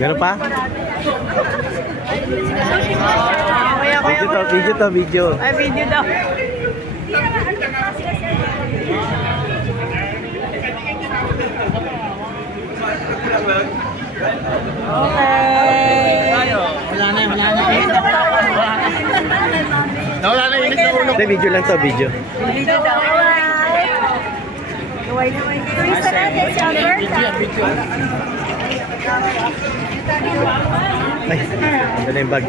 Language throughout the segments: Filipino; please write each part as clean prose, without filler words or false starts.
Meron pa? Video to, video. Ay, video daw. Okay. Wala na. Nawala na init ng ulo. Hindi, video lang to, video. Video daw. Turista natin si Alberta. Ay, ando na yung bag.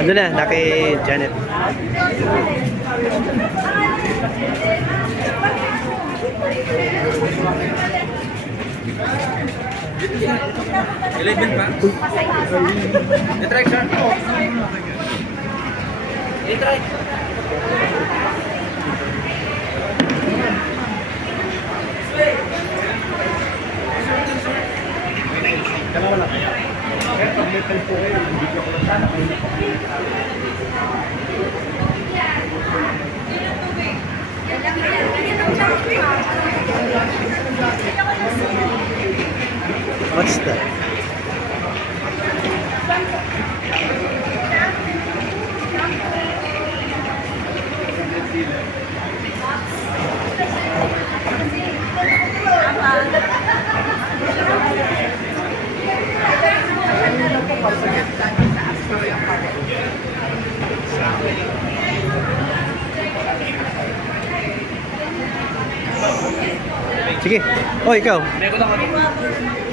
Ando na, naki Janet. Eleven pa? I-try, sir. I-try. What's that? Sige. Oh, ikaw. Meron ako.